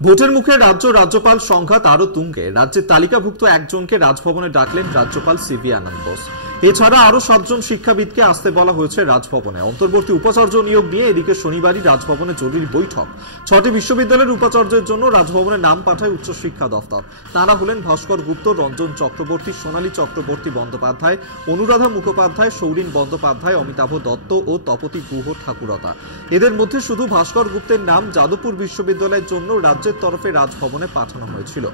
ভোটের মুখে রাজ্যপাল সংঘাত আরো তুঙ্গে। রাজ্যের তালিকাভুক্ত একজনকে রাজভবনে ডাকলেন রাজ্যপাল সিভি আনন্দ বোস। এছাড়া আরো 7 জন শিক্ষাবিদকে আসতে বলা হয়েছে রাজভবনে। অন্তর্বর্তী উপাচার্য নিয়োগ নিয়ে এদিকে শনিবারই রাজভবনে জরুরি বৈঠক। 6টি বিশ্ববিদ্যালয়ের উপাচার্যের জন্য রাজভবনে নাম পাঠায় উচ্চশিক্ষা দফতর। তাঁরা হলেন ভাস্কর গুপ্ত, রঞ্জন চক্রবর্তী, সোনালী চক্রবর্তী বন্দ্যোপাধ্যায়, অনুরাধা মুখোপাধ্যায়, সৌরিন বন্দ্যোপাধ্যায়, অমিতাভ দত্ত ও তপতি গুহ ঠাকুরতা। এদের মধ্যে শুধু ভাস্কর গুপ্তের নাম যাদবপুর বিশ্ববিদ্যালয়ের জন্য রাজ্যের তরফে রাজভবনে পাঠানো হয়েছিল।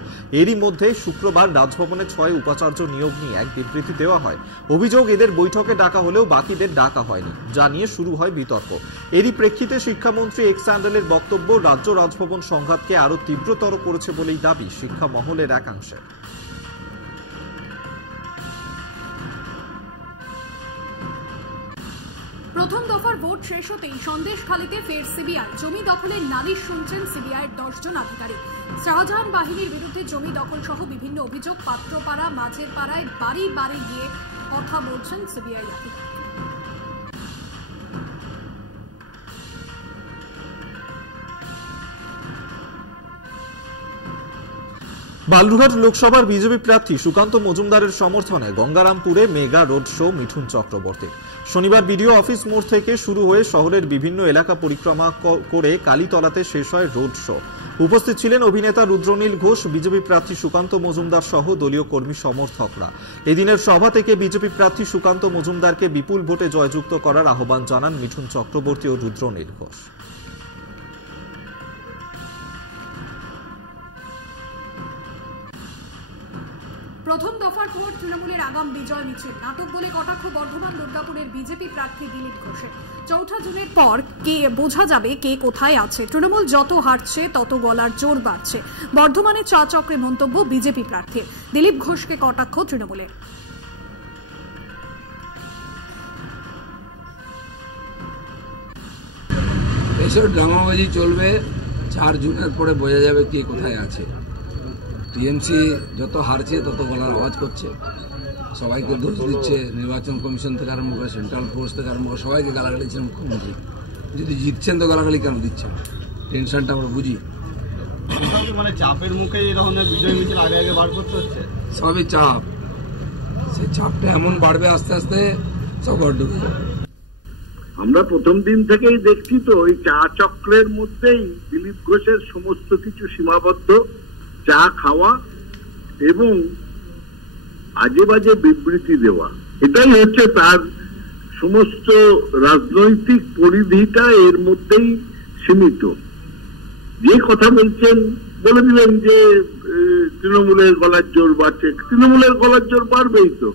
এরই মধ্যে শুক্রবার রাজভবনে 6 উপাচার্য নিয়োগ নিয়ে এক বিবৃতি দেওয়া হয়। অভিযোগ, এদের বৈঠকে ডাকা হলেও বাকিদের ডাকা হয়নি, যা নিয়ে শুরু হয় বিতর্ক। এরই প্রেক্ষিতে শিক্ষামন্ত্রী এক্স স্যান্ডেলের বক্তব্য রাজ্য রাজভবন সংঘাতকে আরো তীব্রতর করেছে বলেই দাবি শিক্ষা মহলের একাংশের। প্রথম দফার ভোট শেষ হতেই সন্দেশখালীতে ফের সিবিআই। জমি দখলের নালিশ শুনছেন সিবিআইয়ের 10 জন আধিকারিক। শাহজাহান বাহিনীর বিরুদ্ধে জমি দখল সহ বিভিন্ন অভিযোগ পাত্রপাড়া, মাঝের পাড়ায় বাড়ি বাড়ি গিয়ে কথা বলছেন সিবিআই আধিকারিক। বালুরঘাট লোকসভার বিজেপি প্রার্থী সুকান্ত মজুমদারের সমর্থনে গঙ্গারামপুরে মেগা রোড শো মিঠুন চক্রবর্তীর। শনিবার বিডিও অফিস মোড় থেকে শুরু হয়ে শহরের বিভিন্ন এলাকা পরিক্রমা করে কালীতলাতে শেষ হয় রোড শো। উপস্থিত ছিলেন অভিনেতা রুদ্রনীল ঘোষ, বিজেপি প্রার্থী সুকান্ত মজুমদার সহ দলীয় কর্মী সমর্থকরা। এদিনের সভা থেকে বিজেপি প্রার্থী সুকান্ত মজুমদারকে বিপুল ভোটে জয়যুক্ত করার আহ্বান জানান মিঠুন চক্রবর্তী ও রুদ্রনীল ঘোষ। প্রথম দফার পর তৃণমূলের আগাম বিজয় মিছিল। নাটক বলে কটাক্ষ বর্ধমান দুর্গাপুরের বিজেপি প্রার্থী দিলীপ ঘোষের। 4 জুনের পর কে বোঝা যাবে কে কোথায় আছে। তৃণমূল যত হারছে তত গলার জোর বাড়ছে। বর্ধমানে চা চক্রে মন্তব্য বিজেপি প্রার্থীর। দিলীপ ঘোষকে কটাক্ষ তৃণমূলের। এসব ড্রামাবাজি চলবে। 4 জুনের পরে বোঝা যাবে কে কোথায় আছে। টিএমসি যত হারছে তত গলার আওয়াজ করছে, সবাইকে দোষ দিচ্ছে। নির্বাচন কমিশন থেকে আরম্ভ করে সেন্ট্রাল ফোর্স থেকে আরম্ভ করে সবাইকে গালাগালি দিচ্ছেন মুখ্যমন্ত্রী। যদি জিতছেন তো গালাগালি কেন দিচ্ছেন? টেনশনটা আমরা বুঝি। মানে চাপের মুখে এই ধরনের বিজয় মিছিল আগে আগে বার করতে হচ্ছে। সবই চাপ। সেই চাপটা এমন বাড়বে আস্তে আস্তে সব ঢুকে যাবে। আমরা প্রথম দিন থেকেই দেখছি তো ওই চা চক্রের মধ্যেই দিলীপ ঘোষের সমস্ত কিছু সীমাবদ্ধ। চা খাওয়া এবং আজে বাজে বিবৃতি দেওয়া, এটাই হচ্ছে তার সমস্ত রাজনৈতিক পরিধিটা এর মধ্যেই সীমিত। যে কথা বলছেন, বলে দিলেন যে তৃণমূলের গলার জোর বাড়ছে। তৃণমূলের গলার জোর বাড়বেই তো।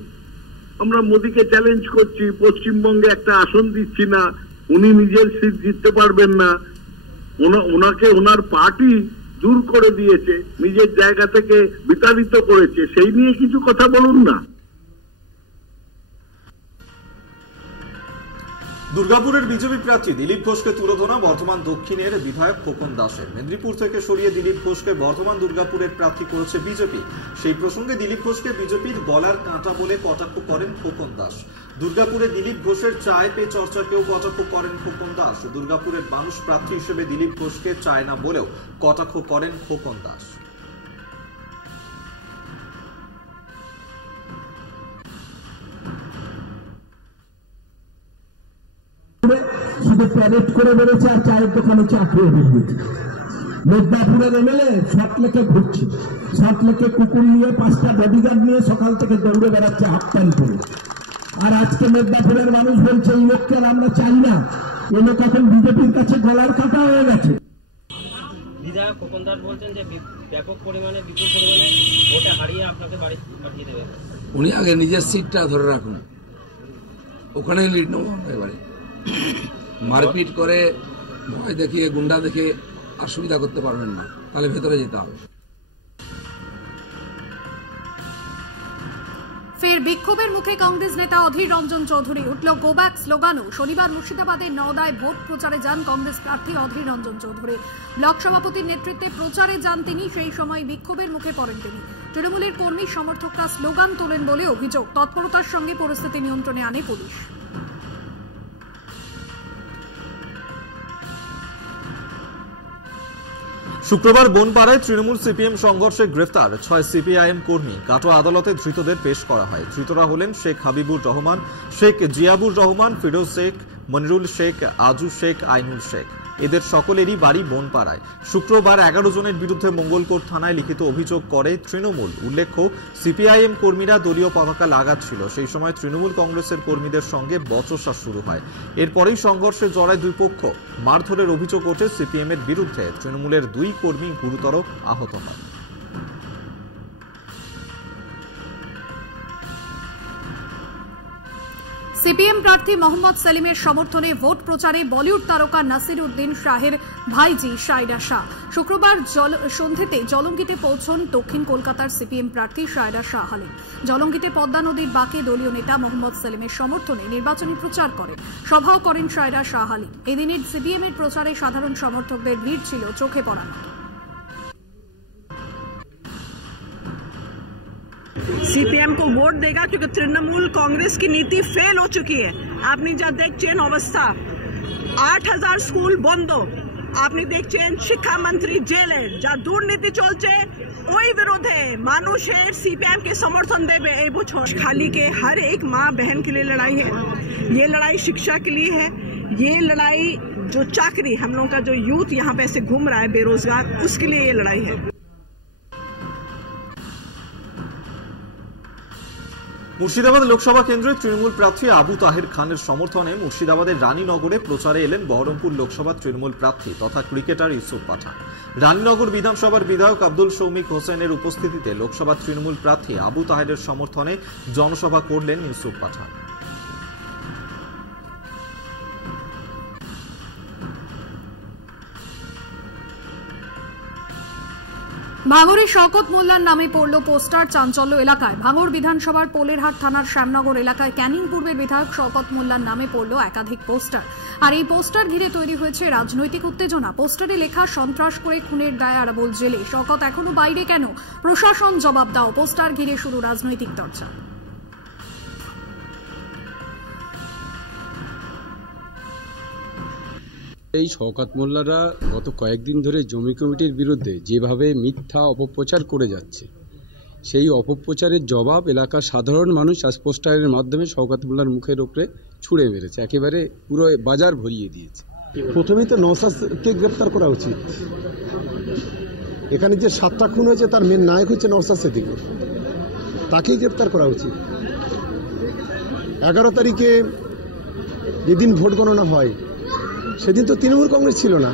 আমরা মোদীকে চ্যালেঞ্জ করছি, পশ্চিমবঙ্গে একটা আসন দিচ্ছি না, উনি নিজের সিট জিততে পারবেন না, ওনাকে ওনার পার্টি দূর করে দিয়েছে, নিজের জায়গা থেকে বিতাড়িত করেছে, সেই নিয়ে কিছু কথা বলুন না। দুর্গাপুরের বিজেপি প্রার্থী দিলীপ ঘোষকে তুলোধনা বর্ধমান দক্ষিণের বিধায়ক খোকন দাসের। মেদিনীপুর থেকে সরিয়ে দিলীপ ঘোষকে বর্ধমান দুর্গাপুরের প্রার্থী করেছে বিজেপি। সেই প্রসঙ্গে দিলীপ ঘোষকে বিজেপির গলার কাঁটা বলে কটাক্ষ করেন খোকন দাস। দুর্গাপুরে দিলীপ ঘোষের চায় পে চর্চাকেও কটাক্ষ করেন খোকন দাস। দুর্গাপুরের মানুষ প্রার্থী হিসেবে দিলীপ ঘোষকে চায় না বলেও কটাক্ষ করেন খোকন দাস। শুধু প্যারেড করে বেড়েছে আর চায়ের দোকানে চা খেয়ে বেরিয়েছে। মেদিনীপুরের এমএলএ শর্টলেকে ঘুরছে, শর্টলেকে কুকুর নিয়ে 5টা বডিগার্ড নিয়ে সকাল থেকে দৌড়ে বেড়াচ্ছে হাফ প্যান্ট পরে। আর আজকে মেদিনীপুরের মানুষ বলছে এই লোককে আমরা চাই না, এ লোক এখন বিজেপির কাছে গলার কাটা হয়ে গেছে। বিধায়ক খোকন দাস বলছেন যে ব্যাপক পরিমাণে বিপুল পরিমাণে ভোটে হারিয়ে আপনাকে বাড়ি পাঠিয়ে দেবে। উনি আগে নিজের সিটটা ধরে রাখুন, ওখানেই লিড নেবো এবারে। মারপিট করে ভয় দেখিয়ে গুন্ডা দেখে আর সুবিধা করতে পারবেন না, তাহলে ভেতরে যেতে হবে। ফের বিক্ষোভের মুখে কংগ্রেস নেতা অধীর রঞ্জন চৌধুরী। উঠল গো ব্যাক স্লোগানও। শনিবার মুর্শিদাবাদের নওদায় ভোট প্রচারে যান কংগ্রেস প্রার্থী অধীর রঞ্জন চৌধুরী। ব্লক সভাপতির নেতৃত্বে প্রচারে যান তিনি। সেই সময় বিক্ষোভের মুখে পড়েন তিনি। তৃণমূলের কর্মী সমর্থকরা স্লোগান তোলেন বলে অভিযোগ। তৎপরতার সঙ্গে পরিস্থিতি নিয়ন্ত্রণে আনে পুলিশ। শুক্রবার বনপাড়ায় তৃণমূল সিপিএম সংঘর্ষে গ্রেফতার ৬ সিপিআইএম কর্মী কাটোয়া আদালতে ধৃতদের পেশ করা হয়। ধৃতরা হলেন শেখ হাবিবুর রহমান, শেখ জিয়াবুর রহমান, ফিরোজ শেখ, মনিরুল শেখ, আজু শেখ, আইনুল শেখ। এদের সকলেরই বাড়ি বনপাড়ায়। শুক্রবার ১১ জনের বিরুদ্ধে মঙ্গলকোট থানায় লিখিত অভিযোগ করে তৃণমূল। উল্লেখ্য, সিপিআইএম কর্মীরা দলীয় পতাকা লাগাচ্ছিল। সেই সময় তৃণমূল কংগ্রেসের কর্মীদের সঙ্গে বচসা শুরু হয়। এরপরেই সংঘর্ষে জড়ায় দুই পক্ষ। মারধরের অভিযোগ ওঠে সিপিএম এর বিরুদ্ধে। তৃণমূলের দুই কর্মী গুরুতর আহত হয়। সিপিএম প্রার্থী মোহাম্মদ সেলিমের সমর্থনে ভোট প্রচারে বলিউড তারকা নাসির উদ্দিন শাহের ভাইজি সায়রা শাহ। শুক্রবার সন্ধ্যেতে জলঙ্গিতে পৌঁছন দক্ষিণ কলকাতার সিপিএম প্রার্থী সায়রা শাহ হালিম। জলঙ্গিতে পদ্মা নদীর বাঁকে দলীয় নেতা মোহাম্মদ সেলিমের সমর্থনে নির্বাচনী প্রচার করেন। সভাও করেন সায়রা শাহ হালিম। এদিনের সিপিএম এর প্রচারে সাধারণ সমর্থকদের ভিড় ছিল চোখে পড়ার মতো। सीपीएम को वोट देगा क्योंकि तृणमूल कांग्रेस की नीति फेल हो चुकी है। आपने যা দেখছেন অবস্থা, ৮,০০০ স্কুল বন্ধ। আপনি দেখছেন শিক্ষামন্ত্রী জেলে। যা দুর্নীতি চলছে ওই বিরোধে মানুষের सीपीएम के समर्थन देवे এই বছর। खाली के हर एक माँ बहन के लिए लड़ाई है। ये लड़ाई शिक्षा के लिए है। ये लड़ाई जो चाकरी हम लोगों का जो यूथ यहाँ पे ऐसे घूम रहा है बेरोजगार, उसके लिए ये लड़ाई है। মুর্শিদাবাদ লোকসভা কেন্দ্রের তৃণমূল প্রার্থী আবু তাহের খানের সমর্থনে মুর্শিদাবাদের রানীনগরে প্রচারে এলেন বহরমপুর লোকসভা তৃণমূল প্রার্থী তথা ক্রিকেটার ইউসুফ পাঠান। রানীনগর বিধানসভার বিধায়ক আব্দুল শৌমিক হোসেনের উপস্থিতিতে লোকসভা তৃণমূল প্রার্থী আবু তাহেরের সমর্থনে জনসভা করলেন ইউসুফ পাঠান। ভাঙড়ে শওকত মোল্লার নামে পড়ল পোস্টার, চাঞ্চল্য এলাকায়। ভাঙড় বিধানসভার পোলেরহাট থানার শ্যামনগর এলাকায় ক্যানিং পূর্বের বিধায়ক শওকত মোল্লার নামে পড়ল একাধিক পোস্টার। আর এই পোস্টার ঘিরে তৈরি হয়েছে রাজনৈতিক উত্তেজনা। পোস্টারে লেখা সন্ত্রাস করে খুনের দায় আরাবুল জেলে। শওকত এখনো বাইরে কেন? প্রশাসন জবাব দাও। পোস্টার ঘিরে শুরু রাজনৈতিক চর্চা। এই শওকত মোল্লারা গত কয়েকদিন ধরে জমি কমিটির বিরুদ্ধে যেভাবে মিথ্যা অপপ্রচার করে যাচ্ছে, সেই অপপ্রচারের জবাব এলাকার সাধারণ মানুষ আজ পোস্টারের মাধ্যমে শওকত মোল্লার মুখের উপরে ছুঁড়ে মেরেছে, একেবারে পুরো বাজার ভরিয়ে দিয়েছে। প্রথমেই তো নওশাদকে গ্রেপ্তার করা উচিত। এখানে যে 7টা খুন হয়েছে তার মেন নায়ক হচ্ছে নওশাদ সিদ্দিকী, তাকেই গ্রেপ্তার করা উচিত। 11 তারিখে যেদিন ভোট গণনা হয় সেদিন তো তৃণমূল কংগ্রেস ছিল না,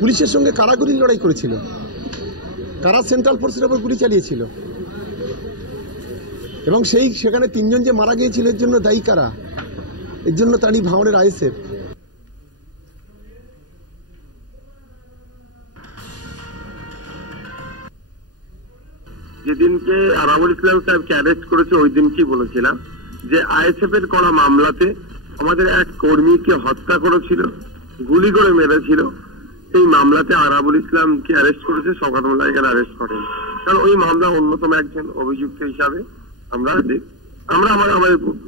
পুলিশের সঙ্গে কারাগুলির লড়াই করেছিল। কারা সেন্ট্রাল ফোর্সের ওপর গুলি চালিয়েছিল এবং সেখানে 3 জন যে মারা গিয়েছিল এর জন্য দায়ী কারা? এর জন্য তারই ভাঙড়ের আইএসএফ। যেদিনকে আরাবুল ইসলাম সাহেবকে অ্যারেস্ট করেছে ওই দিন কি বলেছিলাম যে আইএসএফ এর করা মামলাতে আমাদের এক কর্মীকে হত্যা করেছিল, গুলি করে মেরেছিল। এই মামলাতে আরাবুল ইসলামকে অ্যারেস্ট করেছে, শওকত মোল্লাকে অ্যারেস্ট করেন। কারণ ওই মামলা অন্যতম একজন অভিযুক্ত হিসাবে আমরা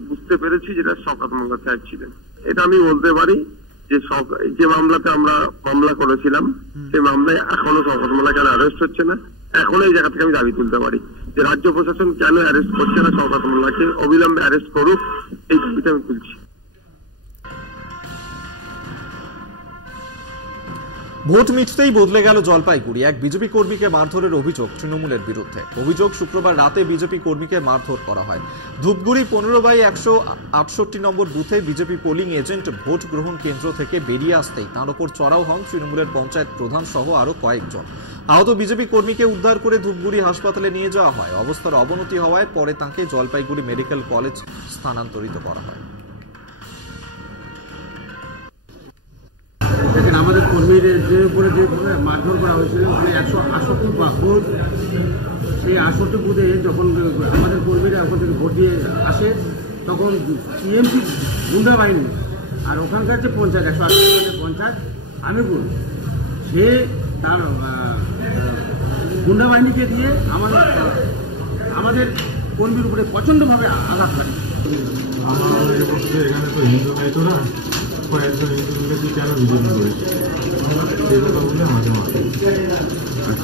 বুঝতে পেরেছি যেটা শওকত মোল্লা সাহেব ছিলেন। এটা আমি বলতে পারি যে মামলাতে আমরা মামলা করেছিলাম সেই মামলায় এখনো শওকত মোল্লা কেন অ্যারেস্ট হচ্ছে না, এখন এই জায়গা থেকে আমি দাবি তুলতে পারি যে রাজ্য প্রশাসন কেন অ্যারেস্ট করছে না, শওকত মোল্লাকে অবিলম্বে অ্যারেস্ট করুক, এই দাবিটা আমি তুলছি। ভোট মিটতেই বদলে গেল জলপাইগুড়ি। এক বিজেপি কর্মীকে মারধরের অভিযোগ তৃণমূলের বিরুদ্ধে। অভিযোগ, শুক্রবার রাতে বিজেপি কর্মীকে মারধর করা হয়। ধূপগুড়ি 15/168 নম্বর বুথে বিজেপি পোলিং এজেন্ট ভোট গ্রহণ কেন্দ্র থেকে বেরিয়ে আসতেই তাঁর ওপর চড়াও হন তৃণমূলের পঞ্চায়েত প্রধান সহ আরো কয়েকজন। আহত বিজেপি কর্মীকে উদ্ধার করে ধূপগুড়ি হাসপাতালে নিয়ে যাওয়া হয়। অবস্থার অবনতি হওয়ায় পরে তাঁকে জলপাইগুড়ি মেডিকেল কলেজ স্থানান্তরিত করা হয়। দেখেন, আমাদের কর্মীর যে উপরে যে মারধর করা হয়েছিল ওখানে 168 বুথ, সেই 68 বুথে যখন আমাদের কর্মীরা ওখান থেকে ভোট দিয়ে আসে তখন টিএমসি গুন্ডা বাহিনী আর ওখানকার যে পঞ্চায়েত 180 পঞ্চায়েত আমিরপুর, সে তার গুন্ডা বাহিনীকে দিয়ে আমাদের কর্মীর উপরে প্রচণ্ডভাবে আঘাত করে। এখানে তো হিন্দু নেই, তোরা তারপর একজন ইউটিউবে তুই কেন ভিডিও করেছে সেই কথা বলে আমাকে মারে।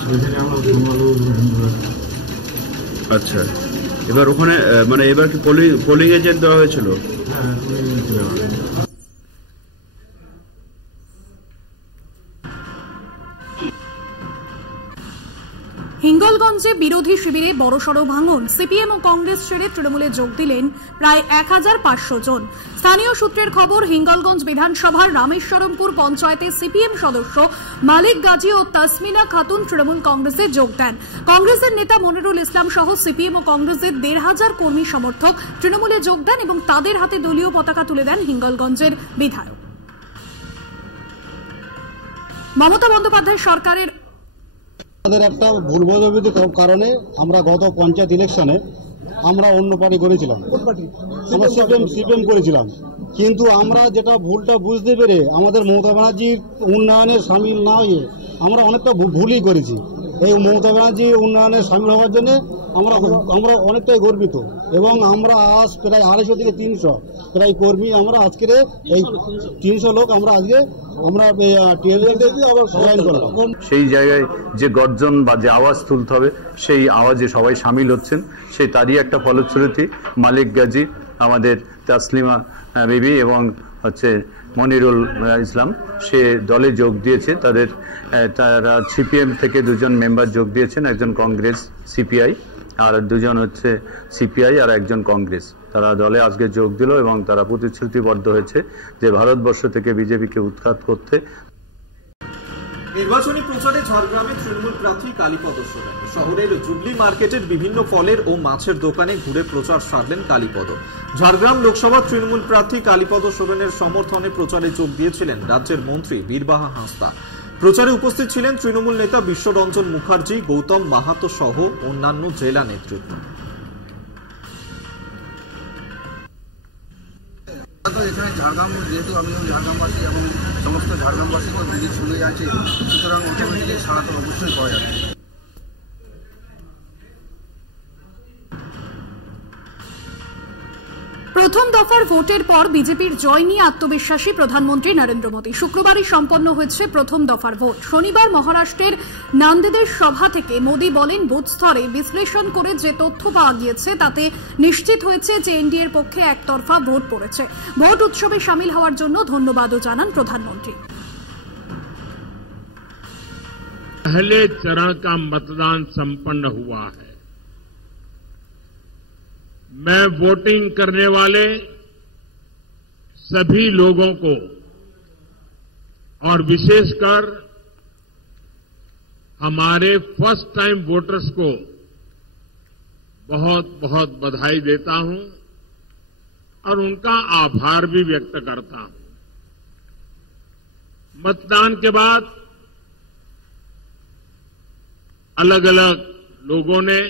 সেখানে আমরা ভালো। আচ্ছা, এবার ওখানে মানে এবার কি পোলিং এজেন্ট দেওয়া হয়েছিল? হ্যাঁ, হিঙ্গলগঞ্জে বিরোধী শিবিরে বড়সড় ভাঙন। সিপিএম ও কংগ্রেস ছেড়ে তৃণমূলে যোগ দিলেন প্রায় 1500 জন। স্থানীয় সূত্রের খবর, হিঙ্গলগঞ্জ বিধানসভার রামেশ্বরমপুর পঞ্চায়েতে সিপিএম সদস্য মালিক গাজী ও তাসমিনা খাতুন তৃণমূল কংগ্রেসে যোগ দেন। কংগ্রেসের নেতা মনিরুল ইসলাম সহ সিপিএম ও কংগ্রেসের 1500 কর্মী সমর্থক তৃণমূলে যোগ দেন এবং তাদের হাতে দলীয় পতাকা তুলে দেন হিঙ্গলগঞ্জের বিধায়ক। মমতা বন্দ্যোপাধ্যায় সরকারের একটা ভুল বোঝাবুঝির কারণে আমরা গত পঞ্চায়েত ইলেকশনে আমরা অন্য পার্টি করেছিলাম, আমরা সিপিএম করেছিলাম, কিন্তু আমরা যেটা ভুলটা বুঝতে পেরে আমাদের মমতা ব্যানার্জির উন্নয়নে সামিল না হয়ে আমরা অনেকটা ভুলই করেছি। এই মমতা ব্যানার্জির উন্নয়নে সামিল হওয়ার জন্য আমরা অনেকটাই গর্বিত এবং আমরা আজ প্রায় 250 থেকে 300 প্রায় কর্মী আমরা আজকের এই 300 লোক আমরা আজকে সেই জায়গায় যে গর্জন বা যে আওয়াজ তুলতে হবে সেই আওয়াজে সবাই সামিল হচ্ছেন। সেই তারই একটা ফলশ্রুতি মালিক গাজী, আমাদের তাসলিমা বিবি এবং মনিরুল ইসলাম সে দলে যোগ দিয়েছে। তারা সিপিএম থেকে 2 জন মেম্বার যোগ দিয়েছেন, একজন কংগ্রেস সিপিআই আর 2 জন সিপিআই আর একজন কংগ্রেস। তারা দলে আজকে যোগ দিল এবং তারা প্রতিশ্রুতিবদ্ধ হয়েছে যে ভারতবর্ষ থেকে বিজেপিকে উৎখাত করতে। নির্বাচনী প্রচারে ঝাড়গ্রামে তৃণমূল প্রার্থী কালীপদ সোরেন শহরের জুবলি মার্কেটের বিভিন্ন ফলের ও মাছের দোকানে ঘুরে প্রচার সারলেন কালীপদ। ঝাড়গ্রাম লোকসভা তৃণমূল প্রার্থী কালীপদ সোরেনের সমর্থনে প্রচারে যোগ দিয়েছিলেন রাজ্যের মন্ত্রী বীরবাহা হাঁসদা। প্রচারে উপস্থিত ছিলেন তৃণমূল নেতা বিশ্বরঞ্জন মুখার্জি, গৌতম মাহাতো সহ অন্যান্য জেলা নেতৃত্ব। এখানে ঝাড়গ্রাম, যেহেতু আমি ঝাড়গ্রামবাসী এবং সমস্ত ঝাড়গ্রামবাসী তো দিদির সঙ্গে আছে, সুতরাং অটোমেটিক্যালি সারা তো অবশ্যই পাওয়া যাবে। প্রথম দফার ভোটের পর বিজেপির জয় নিয়ে আত্মবিশ্বাসী প্রধানমন্ত্রী নরেন্দ্র মোদী। শুক্রবারই সম্পন্ন হয়েছে প্রথম দফার ভোট। শনিবার মহারাষ্ট্রের নান্দেদের সভা থেকে মোদী বলেন, বুথ স্তরে বিশ্লেষণ করে যে তথ্য পাওয়া গিয়েছে তাতে নিশ্চিত হয়েছে যে এনডিএর পক্ষে একতরফা ভোট পড়েছে। ভোট উৎসবে সামিল হওয়ার জন্য ধন্যবাদও জানান প্রধানমন্ত্রী। पहले चरण का मतदान संपन्न हुआ है। मैं वोटिंग करने वाले सभी लोगों को और विशेषकर हमारे फर्स्ट टाइम वोटर्स को बहुत बहुत बधाई देता हूं और उनका आभार भी व्यक्त करता हूं। मतदान के बाद अलग अलग लोगों ने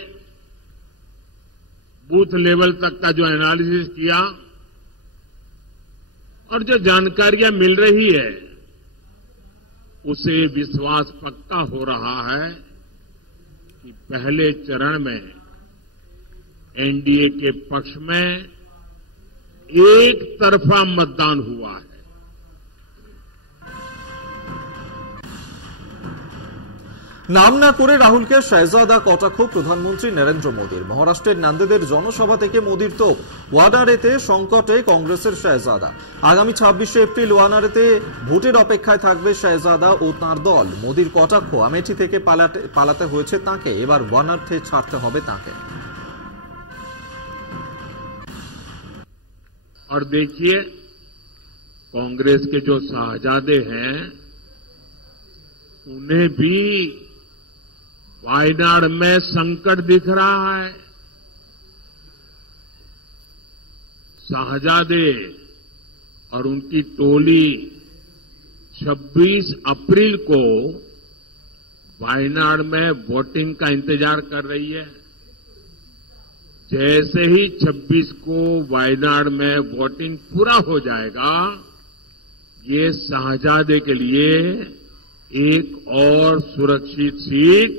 बूथ लेवल तक का जो एनालिसिस किया और जो जानकारियां मिल रही है उसे विश्वास पक्का हो रहा है कि पहले चरण में एनडीए के पक्ष में एक तरफा मतदान हुआ है। নাম না করে রাহুলকে শাহজাদা কটাক্ষ প্রধানমন্ত্রী নরেন্দ্র মোদীর। মহারাষ্ট্রের নান্দেদের জনসভা থেকে মোদীর তোপ। ওয়ানারেতে সংকটে কংগ্রেসের শাহজাদা। আগামী 26 এপ্রিল ওয়ানারেতে ভোটের অপেক্ষায় থাকবে শাহজাদা ও তাঁর দল। মোদীর কটাক্ষ, আমেঠি থেকে পালাতে হয়েছে তাঁকে, এবার ওয়ানার্থে ছাড়তে হবে তাঁকে। और देखिए, कांग्रेस के जो शाहजादे हैं उन्हें भी वायनाड में संकट दिख रहा है। शाहजादे और उनकी टोली 26 अप्रैल को वायनाड में वोटिंग का इंतजार कर रही है। जैसे ही 26 को वायनाड में वोटिंग पूरा हो जाएगा, ये शाहजादे के लिए एक और सुरक्षित सीट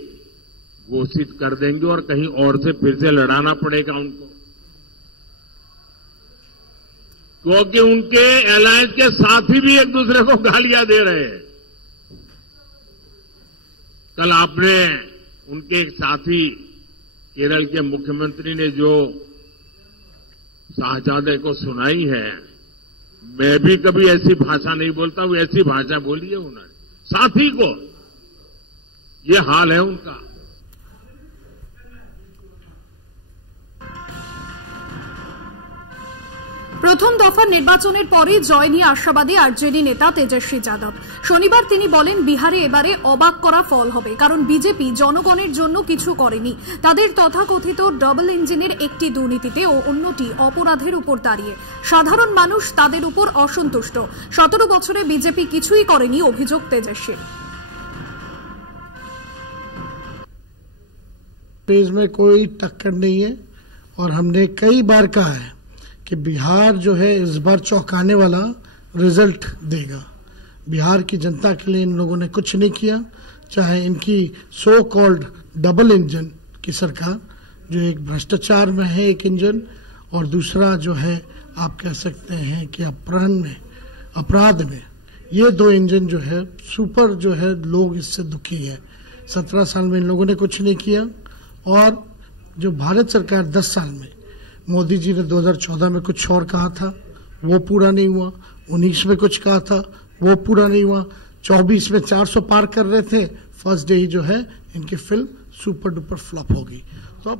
घोषित कर देंगे और कहीं और से फिर से लड़ाना पड़ेगा उनको। क्योंकि उनके अलायंस के साथी भी एक दूसरे को गालियां दे रहे हैं। कल आपने उनके एक साथी केरल के मुख्यमंत्री ने जो शाहजादे को सुनाई है, मैं भी कभी ऐसी भाषा नहीं बोलता हूं, ऐसी भाषा बोली है उन्होंने साथी को। ये हाल है उनका। প্রথম দফার নির্বাচনের পরে জয় নিয়ে আশাবাদী আরজেডি নেতা তেজস্বী যাদব। শনিবার তিনি বলেন, বিহারে এবারে অবাক করা ফল হবে, কারণ বিজেপি জনগণের জন্য কিছু করেনি। তাদের তথাকথিত ডাবল ইঞ্জিনের একটি দুর্নীতিতে ও অন্যটি অপরাধের উপর দাঁড়িয়ে সাধারণ মানুষ তাদের উপর অসন্তুষ্ট। 17 বছরে বিজেপি কিছুই করেনি, অভিযোগ তেজস্বীর। पेज में कोई टक्कर नहीं है और हमने कई बार कहा है कि बिहार जो है इस बार चौंकाने वाला रिजल्ट देगा। बिहार की जनता के लिए इन लोगों ने कुछ नहीं किया, चाहे इनकी सो कॉल्ड डबल इंजन की सरकार, जो एक भ्रष्टाचार में है एक इंजन, और दूसरा जो है आप कह सकते हैं कि अपराध में ये दो इंजन जो है सुपर जो है, लोग इससे दुखी है। 17 साल में इन लोगों ने कुछ नहीं किया, और जो भारत सरकार 10 साल में, मोदी जी ने 2014 में कुछ और कहा था, वो पूरा नहीं हुआ। 19 में कुछ कहा था, वो पूरा नहीं हुआ। 24 में 400 पार कर रहे थे, फर्स्ट डे ही जो है इनकी फिल्म सुपर डुपर फ्लॉप हो गई। तो अब